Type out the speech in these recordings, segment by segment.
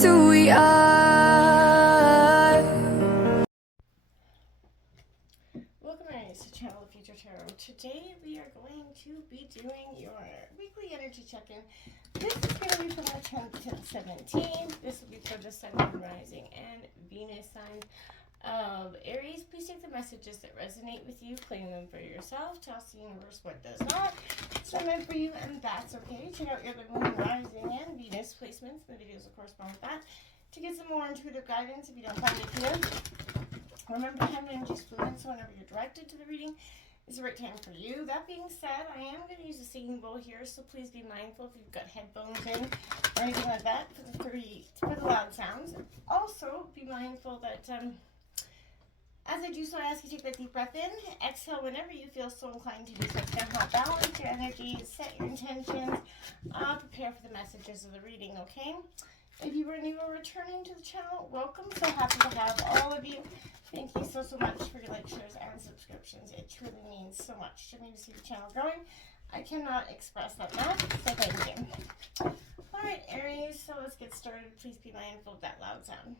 just who we are. Welcome, Aries, to Channel of Future Tarot. Today we are going to be doing your weekly energy check-in. This is going to be from the 10th to the 17th. This will be for the Sun, Moon, Rising, and Venus signs of Aries. Please take the messages that resonate with you, claim them for yourself. Toss the universe what does not. It's not meant for you, and that's okay. Check out your Moon, Rising, and Venus placements. The videos will correspond with that. To get some more intuitive guidance, if you don't find it here, remember, time and energy is fluid, so whenever you're directed to the reading, is the right time for you. That being said, I am going to use a singing bowl here, so please be mindful if you've got headphones in or anything like that for the loud sounds. Also, be mindful that as I do so, I ask you to take that deep breath in, exhale whenever you feel so inclined to do so. Now, balance your energy, set your intentions, prepare for the messages of the reading, okay? If you were new or returning to the channel, welcome. So happy to have all of you. Thank you so much for your likes, shares, and subscriptions. It truly means so much to me to see the channel growing. I cannot express that enough, so thank you. All right, Aries, so let's get started. Please be mindful of that loud sound.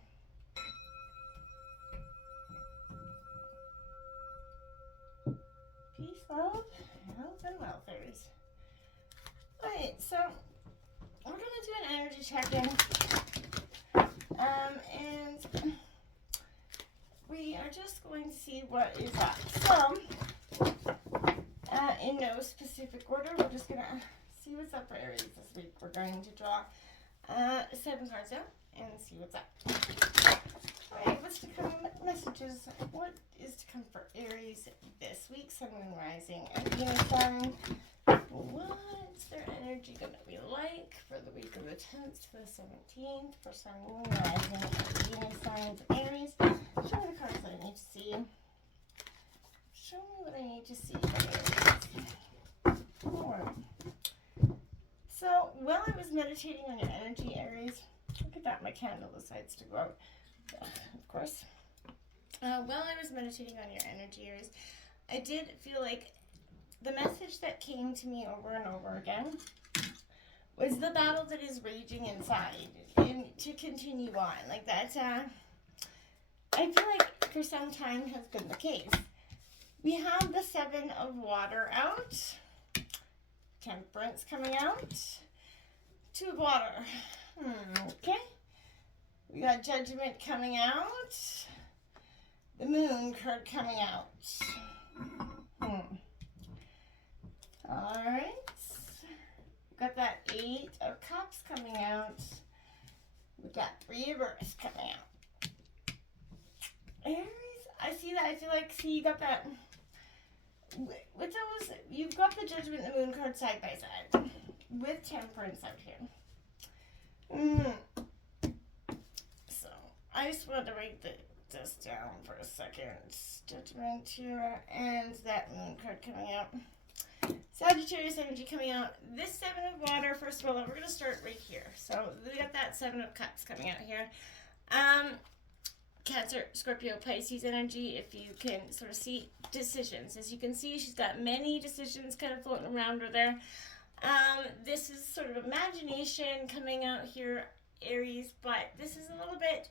Peace, love, health, and wealth, Aries. All right, so we're going to do an energy check-in. And we are just going to see what is up. So, in no specific order, we're just going to see what's up for Aries this week. We're going to draw 7 cards out and see what's up. Alright, what's to come? Messages. What is to come for Aries this week? Sun, Moon, Rising, and Venus sign. What's their energy going to be like for the week of the 10th to the 17th for Sun, Moon, Rising, and Venus signs of Aries? Show me the cards that I need to see. Show me what I need to see for Aries. Alright. So, while I was meditating on your energy, Aries, look at that, my candle decides to go out, of course. While I was meditating on your energy, Aries, I did feel like the message that came to me over and over again was the battle that is raging inside and to continue on. Like that, I feel like for some time has been the case. We have the 7 of water out, Temperance coming out, 2 of water. Okay. We got Judgment coming out, the Moon card coming out. Alright, we've got that 8 of Cups coming out. We've got 3 of Earth coming out. Aries, I see that. I feel like, see, you got that. With those, you've got the Judgment and the Moon card side by side with Temperance out here. So, I just wanted to write this down for a second. Judgment here, and that Moon card coming out. Sagittarius energy coming out. This 7 of water, first of all, we're going to start right here. So we got that 7 of cups coming out here. Cancer, Scorpio, Pisces energy, if you can sort of see decisions. As you can see, she's got many decisions kind of floating around her there. This is sort of imagination coming out here, Aries, but this is a little bit,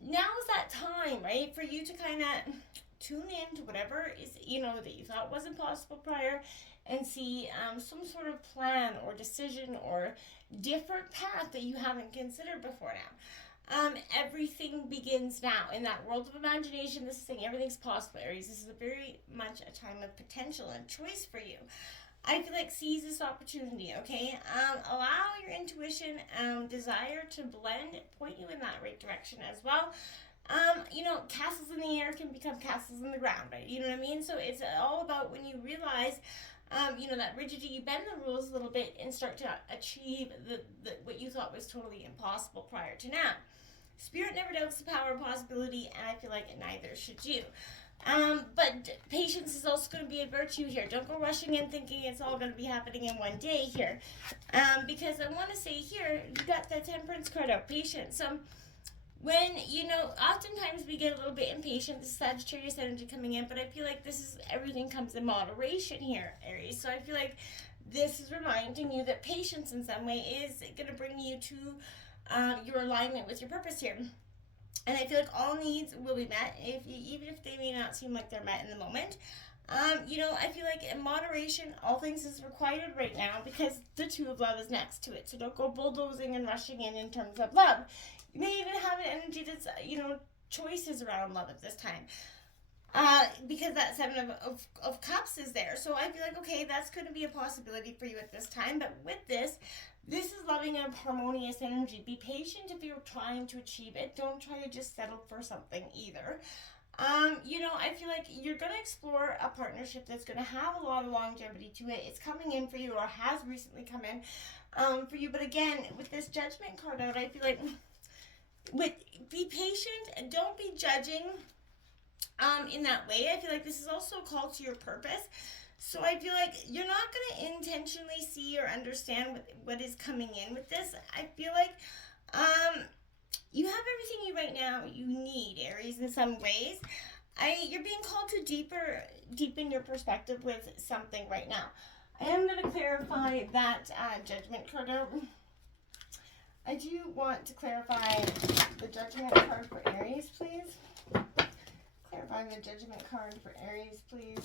now's that time, right, for you to kind of tune in to whatever is, that you thought wasn't possible prior and see some sort of plan or decision or different path that you haven't considered before now. Everything begins now. In that world of imagination, this is saying everything's possible, Aries. This is very much a time of potential and choice for you. I feel like seize this opportunity, okay? Allow your intuition, desire to blend, point you in that right direction as well. Castles in the air can become castles in the ground, right? You know what I mean? So it's all about when you realize, that rigidity, you bend the rules a little bit and start to achieve what you thought was totally impossible prior to now. Spirit never doubts the power and possibility, and I feel like neither should you. But patience is also going to be a virtue here. Don't go rushing in thinking it's all going to be happening in one day here. Because I want to say here, you got that Temperance card out, patience. When, oftentimes we get a little bit impatient, this Sagittarius energy coming in, but I feel like everything comes in moderation here, Aries. So I feel like this is reminding you that patience in some way is going to bring you to your alignment with your purpose here. And I feel like all needs will be met, even if they may not seem like they're met in the moment. I feel like in moderation, all things is required right now, because the Two of Love is next to it. So don't go bulldozing and rushing in terms of love. You may even have an energy that's, choices around love at this time. Because that Seven of Cups is there. So I feel like, okay, that's going to be a possibility for you at this time. But with this is loving and harmonious energy. Be patient if you're trying to achieve it. Don't try to just settle for something either. I feel like you're going to explore a partnership that's going to have a lot of longevity to it. It's coming in for you, or has recently come in for you. But again, with this Judgment card out, I feel like be patient and don't be judging in that way. I feel like this is also a call to your purpose. So I feel like you're not going to intentionally see or understand what is coming in with this. I feel like you have everything you need, Aries, in some ways. You're being called to deepen your perspective with something right now. I am going to clarify that Judgment card out. I do want to clarify the Judgment card for Aries, please. Clarifying the Judgment card for Aries, please.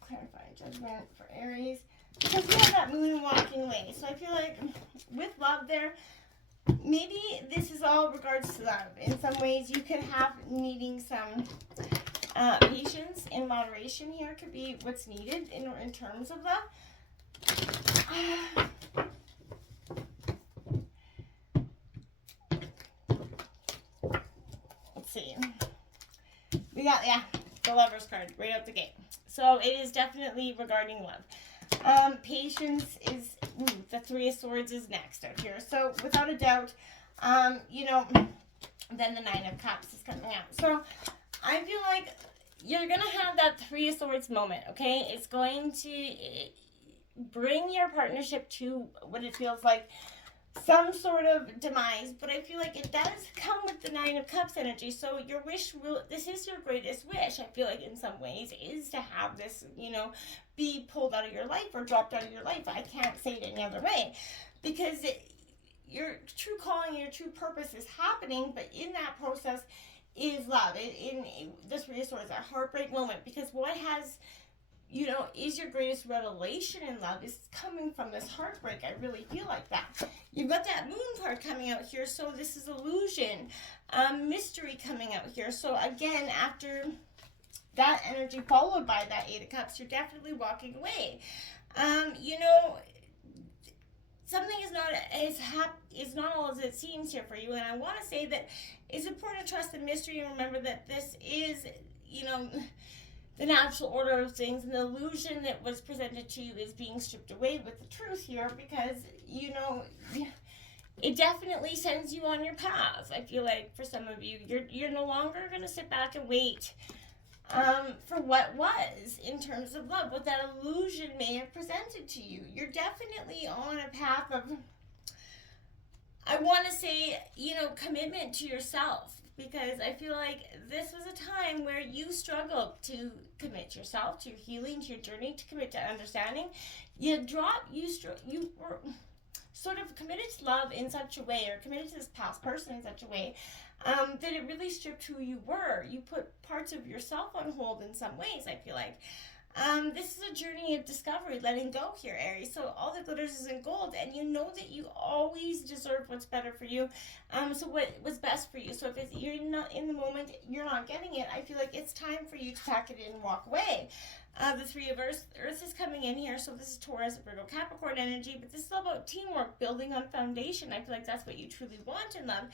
Clarify Judgment for Aries. Because we have that Moon walking away. So I feel like with love there, maybe this is all regards to love. In some ways, you could have needing some patience and moderation here. Could be what's needed in terms of love. Let's see. We got, the Lover's card right out the gate. So it is definitely regarding love. Patience is, the Three of Swords is next out here. So without a doubt, then the Nine of Cups is coming out. So I feel like you're going to have that Three of Swords moment, okay? It's going to bring your partnership to what it feels like some sort of demise, but I feel like it does come with the Nine of Cups energy. So your wish this is your greatest wish, I feel like, in some ways, is to have this, be pulled out of your life or dropped out of your life. I can't say it any other way, because your true calling, your true purpose is happening, but in that process is love. In this Three of Swords, a heartbreak moment, because what has is your greatest revelation in love is coming from this heartbreak. I really feel like that. You've got that Moon card coming out here, so this is illusion, mystery coming out here. So again, after that energy followed by that Eight of Cups, you're definitely walking away. Something is not all as it seems here for you, and I want to say that it's important to trust the mystery and remember that this is, the natural order of things, and the illusion that was presented to you is being stripped away with the truth here, because, it definitely sends you on your path. I feel like for some of you, you're no longer going to sit back and wait for what was in terms of love, what that illusion may have presented to you. You're definitely on a path of, I want to say, commitment to yourself. Because I feel like this was a time where you struggled to commit yourself to your healing, to your journey, to commit to understanding. You were sort of committed to love in such a way, or committed to this past person in such a way, that it really stripped who you were. You put parts of yourself on hold in some ways, I feel like. This is a journey of discovery, letting go here, Aries. So all that glitters isn't gold, and you know that you always deserve what's better for you. So what was best for you. So if you're not in the moment, you're not getting it, I feel like it's time for you to pack it in and walk away. The Three of Earth is coming in here, so this is Taurus, Virgo, Capricorn energy, but this is all about teamwork, building on foundation. I feel like that's what you truly want in love.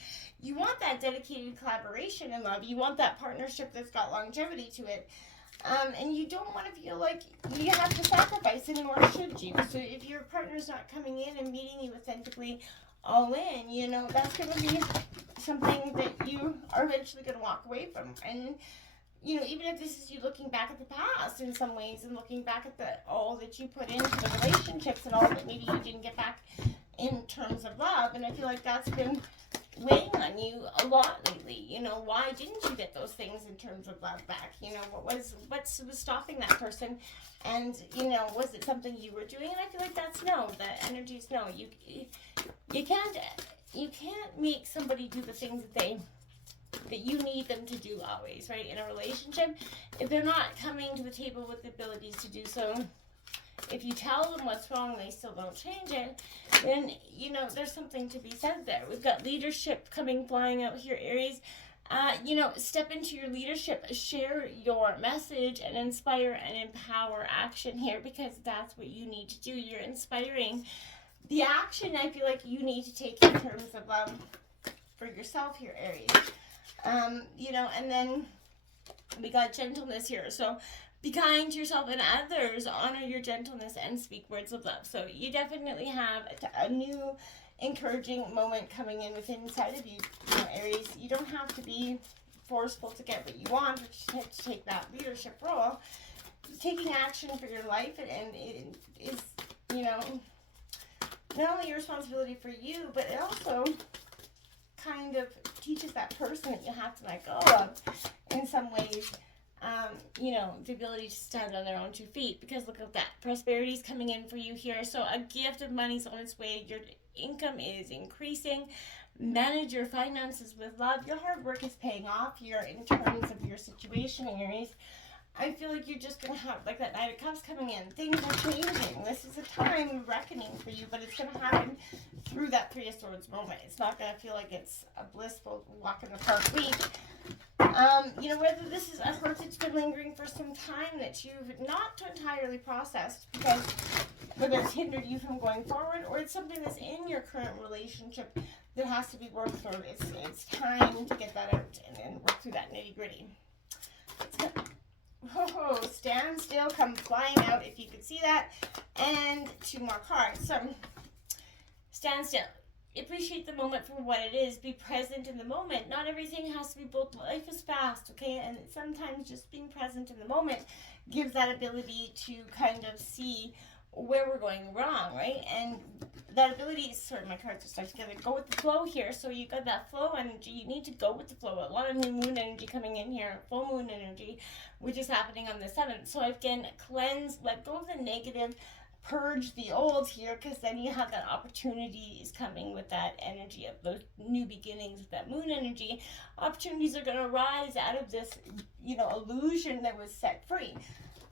You want that dedicated collaboration in love. You want that partnership that's got longevity to it. And you don't want to feel like you have to sacrifice, and nor should you. So if your partner's not coming in and meeting you authentically all in, that's going to be something that you are eventually going to walk away from. And, even if this is you looking back at the past in some ways, and looking back at all that you put into the relationships and all that maybe you didn't get back in terms of love. And I feel like that's been weighing on you a lot lately. Why didn't you get those things in terms of love back? What was stopping that person And, you know, was it something you were doing? And I feel like that's no. The energy is no. You can't make somebody do the things that you need them to do always, right? In a relationship, if they're not coming to the table with the abilities to do so, if you tell them what's wrong, they still don't change it, then, you know, there's something to be said there. We've got leadership coming flying out here, Aries. You know, step into your leadership, share your message, and inspire and empower action here, because that's what you need to do. You're inspiring the action I feel like you need to take in terms of for yourself here, Aries. You know, and then we got gentleness here. So be kind to yourself and others, honor your gentleness, and speak words of love. So you definitely have a new encouraging moment coming in within inside of you, Aries. You don't have to be forceful to get what you want, but you have to take that leadership role. Taking action for your life, and it is, you know, not only your responsibility for you, but it also kind of teaches that person that you have to let go of in some ways. You know, the ability to stand on their own 2 feet, because look at that, prosperity is coming in for you here. So a gift of money's on its way. Your income is increasing. Manage your finances with love. Your hard work is paying off here in terms of your situation, Aries. I feel like you're just going to have, like, that Knight of Cups coming in. Things are changing. This is a time of reckoning for you, but it's going to happen through that Three of Swords moment. It's not going to feel like it's a blissful walk in the park week. You know, whether this is a hurt that's been lingering for some time that you've not entirely processed, because whether it's hindered you from going forward, or it's something that's in your current relationship that has to be worked through. It's time to get that out and then work through that nitty gritty. Oh, stand still, come flying out, if you could see that. And 2 more cards. So, stand still. Appreciate the moment for what it is. Be present in the moment. Not everything has to be both. Life is fast, okay? And sometimes just being present in the moment gives that ability to kind of see where we're going wrong, right? And that ability is, sorry, my cards are stuck together. Go with the flow here. So you got that flow energy. You need to go with the flow. A lot of new moon energy coming in here. Full moon energy, which is happening on the 7th. So again, cleanse, let go of the negative, purge the old here, because then you have that opportunities coming with that energy of those new beginnings with that moon energy. Opportunities are going to rise out of this, you know, illusion that was set free.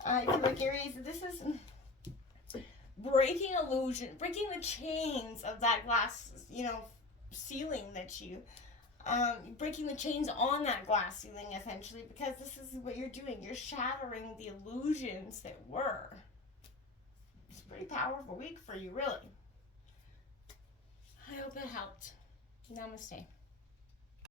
I feel like, Aries, this is breaking illusion, breaking the chains of that glass, you know, ceiling that you, breaking the chains on that glass ceiling, essentially, because this is what you're doing. You're shattering the illusions that were. It's a pretty powerful week for you, really. I hope it helped. Namaste.